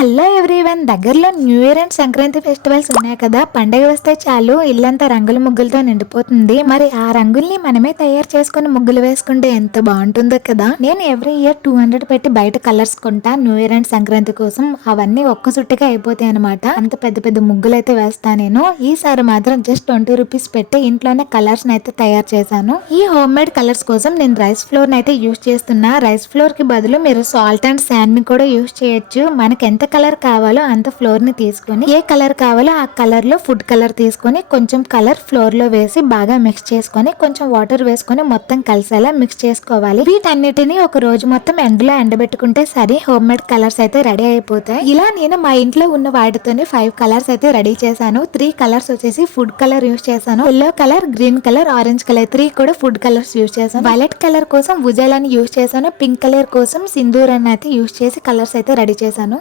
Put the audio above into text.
Hello everyone, దగ్గరలో new year and Sankranti festivals ఉన్నాయి కదా. పండగ వస్తే చాలు ఇల్లంతా రంగుల ముగ్గులతో నిండిపోతుంది. మరి ఆ రంగుల్ని మనమే తయారు చేసుకుని ముగ్గులు వేసుకుంటే ఎంత బాగుంటుందో కదా. నేను ఎవ్రీ ఇయర్ 200 పెట్టి బయట కలర్స్ కొంటా న్యూ ఇయర్ అండ్ సంక్రాంతి కోసం. అవన్నీ ఒక్క సుట్టిగా అయిపోతాయి అనమాట. అంత పెద్ద పెద్ద ముగ్గులు అయితే వేస్తా నేను. ఈసారి మాత్రం జస్ట్ 20 రూపీస్ పెట్టి ఇంట్లోనే కలర్స్ అయితే తయారు చేశాను. ఈ హోమ్ మేడ్ కలర్స్ కోసం నేను రైస్ ఫ్లోర్ అయితే యూస్ చేస్తున్నా. రైస్ ఫ్లోర్ కి బదులు మీరు సాల్ట్ అండ్ శాండ్ ని కూడా యూస్ చేయొచ్చు. మనకి ఎంత కలర్ కావాలో అంత ఫ్లోర్ ని తీసుకొని, ఏ కలర్ కావాలో ఆ కలర్ లో ఫుడ్ కలర్ తీసుకొని కొంచెం కలర్ ఫ్లోర్ లో వేసి బాగా మిక్స్ చేసుకొని కొంచెం వాటర్ వేసుకొని మొత్తం కలిసేలా మిక్స్ చేసుకోవాలి. వీటన్నిటిని ఒక రోజు మొత్తం ఎండలో ఎండబెట్టుకుంటే సరే హోమ్ మేడ్ కలర్స్ అయితే రెడీ అయిపోతాయి. ఇలా నేను మా ఇంట్లో ఉన్న వాటితోనే 5 కలర్స్ అయితే రెడీ చేశాను. 3 కలర్స్ వచ్చేసి ఫుడ్ కలర్ యూస్ చేశాను. Yellow colour, green colour, orange colour 3 కూడా ఫుడ్ కలర్స్ యూస్ చేశాను. వైలెట్ కలర్ కోసం ఉజాలని యూస్ చేశాను. పింక్ కలర్ కోసం సింధూరాన్ని అయితే యూస్ చేసి కలర్స్ అయితే రెడీ చేశాను.